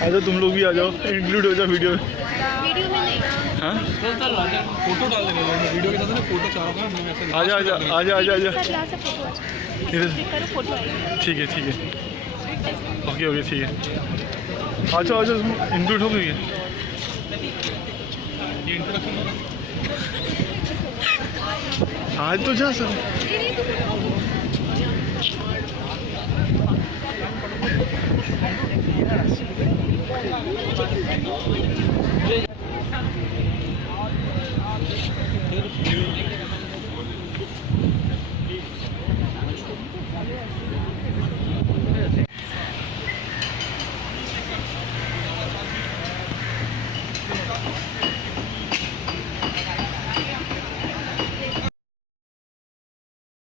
आ जाओ तुम लोग भी आ जाओ, इंक्लूड हो जाओ वीडियो में। वीडियो में नहीं। हाँ फोटो डाल देंगे वीडियो के साथ ना, फोटो चाहोगे। आजा आजा आजा आजा आजा सर यहाँ से फोटो आ जाए। इधर क्लिक करो, फोटो आएगी। ठीक है ओके ओके ठीक है। आ जाओ इंक्लूड हो गई है। ये इंट्रोडक्शन आज तो जा सर।